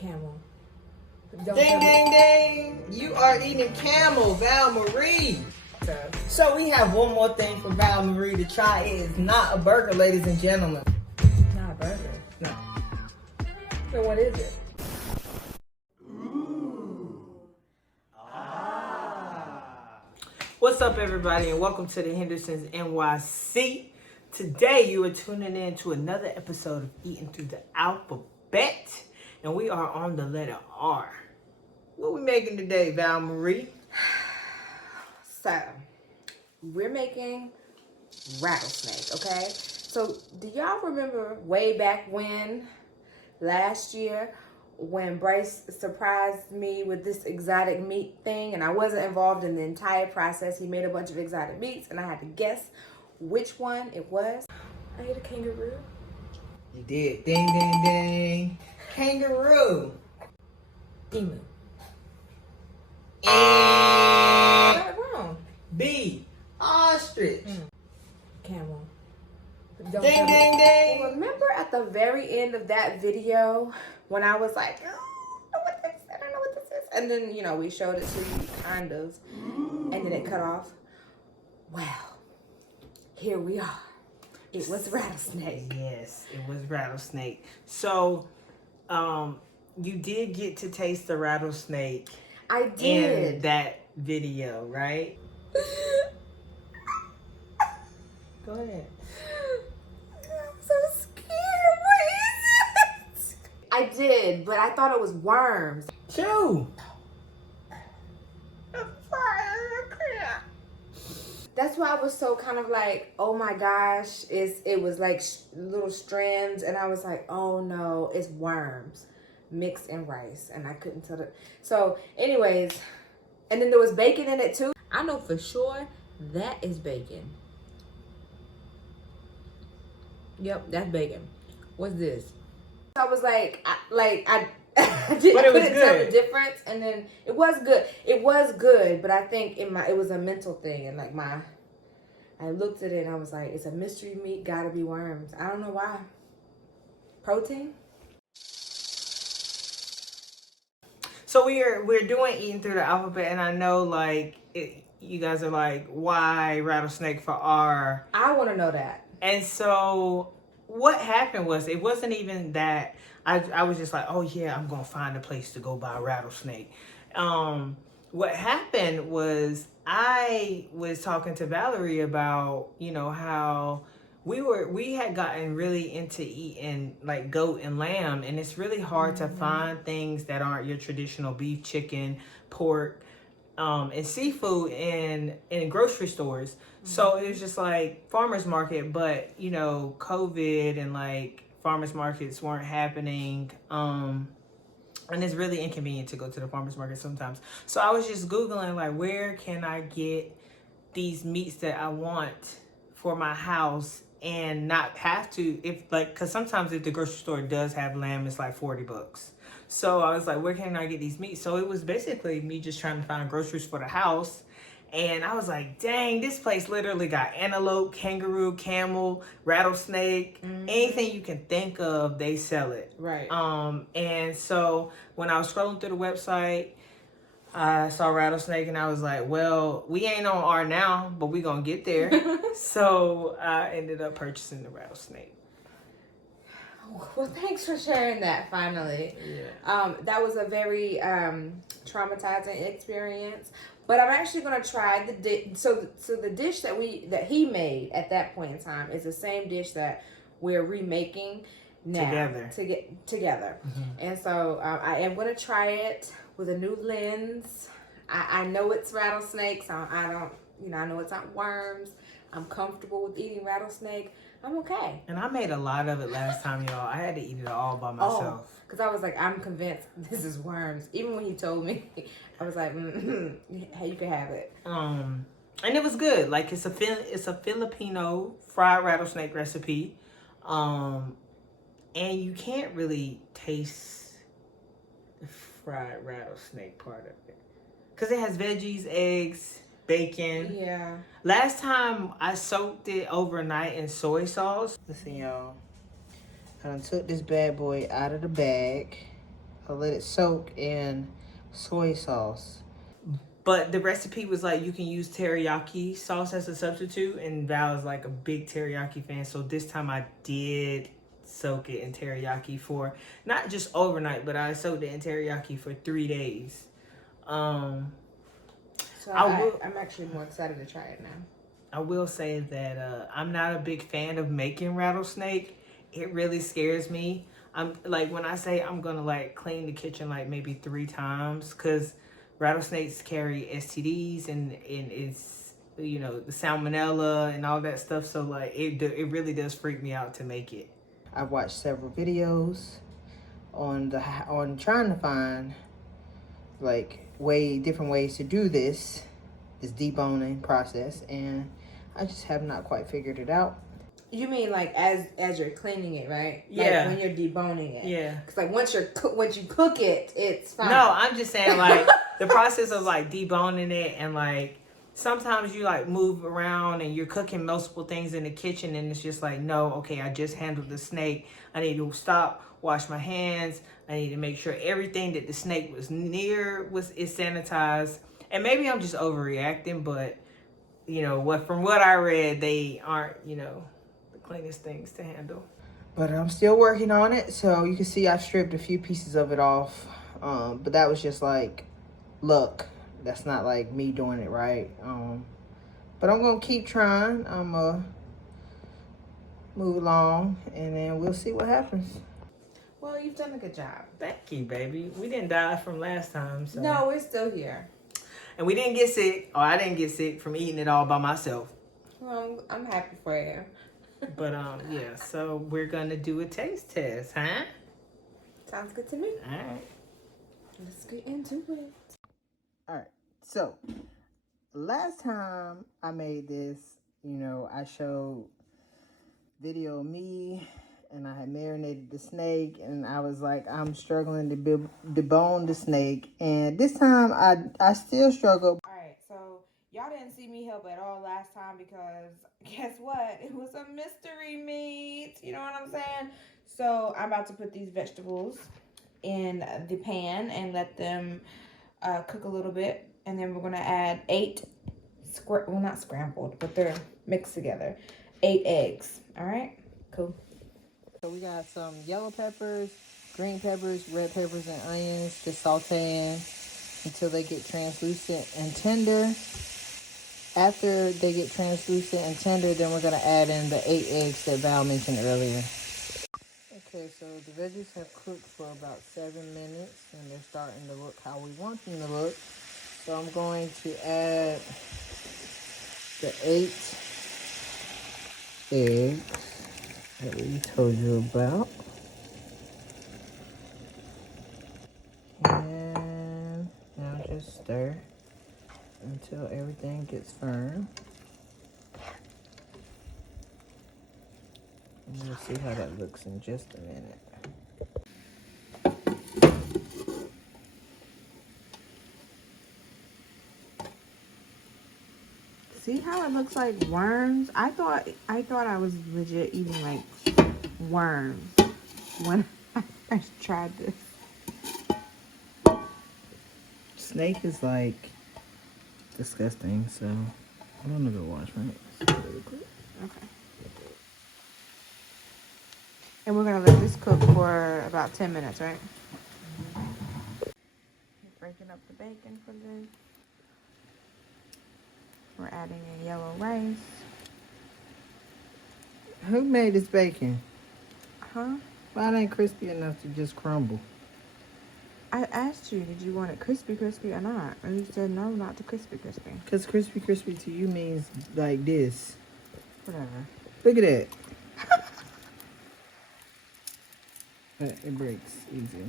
Camel. Ding, ding, ding. You are eating camel, Val Marie. So we have one more thing for Val Marie to try. It is not a burger, ladies and gentlemen. Not a burger. No. So what is it? What's up, everybody, and welcome to the Henderson's NYC. Today, you are tuning in to another episode of Eating Through the Alphabet, and we are on the letter R. What we making today, Val Marie? So, we're making rattlesnake, okay? So, do y'all remember way back when, last year, when Bryce surprised me with this exotic meat thing, and I wasn't involved in the entire process? He made a bunch of exotic meats, and I had to guess which one it was. I ate a kangaroo. You did. Ding, ding, ding. Kangaroo. Emu. And I got it wrong. B. Ostrich. Camel. Ding, ding, ding. Remember at the very end of that video when I was like, I don't know what this is. And then, you know, we showed it to you, kind of. And then it cut off. Well, here we are. It was rattlesnake. Yes, it was rattlesnake. So, you did get to taste the rattlesnake. I did. In that video, right? Go ahead. I'm so scared. What is it? I did, but I thought it was worms. Chew. That's why I was so kind of like, oh my gosh, it was like little strands, and I was like, oh no, it's worms mixed in rice, and I couldn't tell it. So anyways, and then there was bacon in it too. I know for sure that is bacon. Yep, that's bacon. What's this? I was like, I didn't But it was couldn't tell good. the difference, and then it was good. It was good, but I think it was a mental thing, and like I looked at it and I was like, it's a mystery meat, gotta be worms. I don't know why. Protein. So we're doing Eating Through the Alphabet, and I know like you guys are like, why rattlesnake for R? I want to know that. And so what happened was, it wasn't even that I was just like, oh yeah, I'm gonna find a place to go buy a rattlesnake. What happened was, I was talking to Valerie about, you know, how we had gotten really into eating like goat and lamb, and it's really hard to find things that aren't your traditional beef, chicken, pork, and seafood in grocery stores. So it was just like farmers market, but you know, COVID and like farmers markets weren't happening. And it's really inconvenient to go to the farmers market sometimes. So I was just Googling like, where can I get these meats that I want for my house and not have to, cause sometimes if the grocery store does have lamb, it's like $40. So I was like, where can I get these meats? So it was basically me just trying to find groceries for the house. And I was like, dang, this place literally got antelope, kangaroo, camel, rattlesnake, anything you can think of, they sell it. Right. And so when I was scrolling through the website, I saw rattlesnake and I was like, well, we ain't on R now, but we gonna get there. So I ended up purchasing the rattlesnake. Well, thanks for sharing that finally. Yeah. That was a very traumatizing experience. But I'm actually gonna try the dish. So the dish that he made at that point in time is the same dish that we're remaking now together. And so I am gonna try it with a new lens. I know it's rattlesnake, so I don't, you know, I know it's not worms. I'm comfortable with eating rattlesnake. I'm okay. And I made a lot of it last time, y'all. I had to eat it all by myself. Because I was like, I'm convinced this is worms. Even when he told me, I was like, hey, you can have it. And it was good. Like, it's a Filipino fried rattlesnake recipe. And you can't really taste the fried rattlesnake part of it. Because it has veggies, eggs, bacon. Yeah. Last time I soaked it overnight in soy sauce. Listen, y'all. I done took this bad boy out of the bag. So let it soak in soy sauce. But the recipe was like you can use teriyaki sauce as a substitute, and Val is like a big teriyaki fan. So this time I did soak it in teriyaki for not just overnight, but I soaked it in teriyaki for 3 days. So I'm actually more excited to try it now. I will say that I'm not a big fan of making rattlesnake. It really scares me. I'm like, when I say I'm gonna like clean the kitchen like maybe 3 times, because rattlesnakes carry STDs and it's, you know, the salmonella and all that stuff. So like it really does freak me out to make it. I've watched several videos on trying to find like different ways to do this deboning process, and I just have not quite figured it out. You mean like as you're cleaning it, right? Yeah. Like when you're deboning it. Yeah. Because like once you cook it, it's fine. No, I'm just saying like the process of like deboning it, and like sometimes you like move around and you're cooking multiple things in the kitchen, and it's just like, no, okay, I just handled the snake. I need to stop, wash my hands. I need to make sure everything that the snake was near is sanitized. And maybe I'm just overreacting, but you know from what I read, they aren't, you know, the cleanest things to handle. But I'm still working on it. So you can see I stripped a few pieces of it off. But that was just like luck. That's not like me doing it right. But I'm going to keep trying. I'm going to move along, and then we'll see what happens. Well, you've done a good job. Thank you, baby. We didn't die from last time. So. No, we're still here. And we didn't get sick, or I didn't get sick from eating it all by myself. Well, I'm happy for you. But yeah, so we're gonna do a taste test, huh? Sounds good to me. All right. Let's get into it. All right. So last time I made this, you know, I showed video of me, and I had marinated the snake, and I was like, I'm struggling to debone the snake. And this time I still struggle. All right, so y'all didn't see me help at all last time because guess what? It was a mystery meat. You know what I'm saying? So I'm about to put these vegetables in the pan and let them cook a little bit. And then we're going to add 8, not scrambled, but they're mixed together. 8 eggs. All right? Cool. So we got some yellow peppers, green peppers, red peppers, and onions. Just sauteing until they get translucent and tender. After they get translucent and tender, then we're going to add in the 8 eggs that Val mentioned earlier. Okay, so the veggies have cooked for about 7 minutes, and they're starting to look how we want them to look. So I'm going to add the 8 eggs that we told you about. And now just stir until everything gets firm. And we'll see how that looks in just a minute. See how it looks like worms? I thought I was legit eating like worms when I first tried this. Snake is like disgusting, so I'm gonna go wash my hands really quick. Okay. And we're gonna let this cook for about 10 minutes, right? Breaking up the bacon for this. We're adding in yellow rice. Who made this bacon? Huh? Why it ain't crispy enough to just crumble? I asked you, did you want it crispy or not? And you said no, not too crispy. Because crispy to you means like this. Whatever. Look at that. But it breaks easy.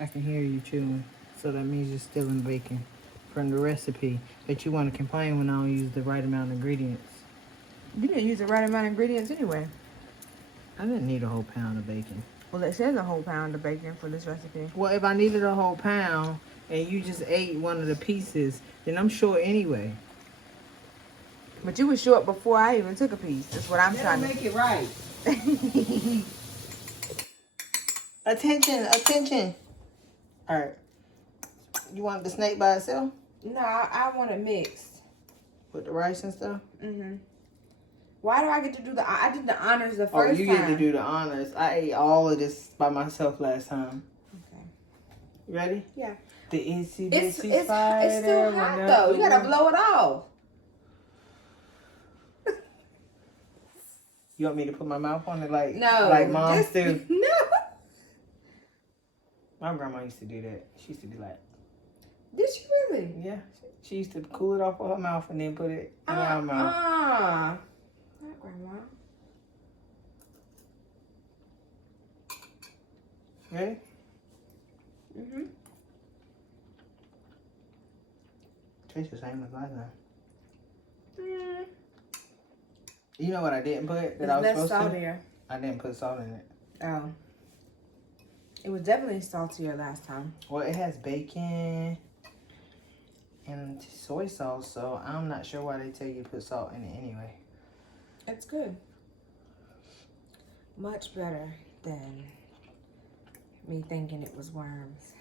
I can hear you chewing. So that means you're stealing bacon from the recipe. But you want to complain when I don't use the right amount of ingredients. You didn't use the right amount of ingredients anyway. I didn't need a whole pound of bacon. Well, it says a whole pound of bacon for this recipe. Well, if I needed a whole pound and you just ate one of the pieces, then I'm short anyway. But you were short before I even took a piece. That's what I'm trying to make it right. Attention, attention. All right. You want the snake by itself? No, I want it mixed. With the rice and stuff? Mm-hmm. Why do I get to do I did the honors the first time. Oh, you get to do the honors. I ate all of this by myself last time. Okay. You ready? Yeah. The itsy It's bitsy spider. it's still hot though. You gotta blow it off. You want me to put my mouth on it like moms just, do? No. My grandma used to do that. She used to be like, Did she really? yeah. She used to cool it off with her mouth and then put it in our mouth. Not grandma. Ready? Mm-hmm. Tastes the same as last time. You know what I didn't put that I was supposed saltier. to? I didn't put salt in it. Oh. It was definitely saltier last time. Well, it has bacon and soy sauce, so I'm not sure why they tell you to put salt in it anyway. It's good. Much better than me thinking it was worms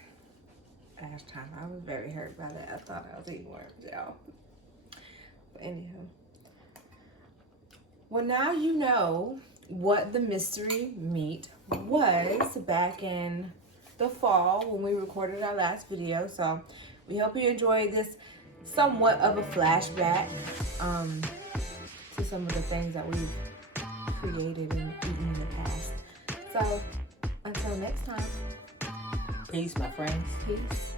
last time. I was very hurt by that. I thought I was eating worms, y'all. But anyhow. Well, now you know what the mystery meat was back in the fall when we recorded our last video. So we hope you enjoyed this somewhat of a flashback to some of the things that we've created and eaten in the past. So until next time. Peace, my friends. Peace.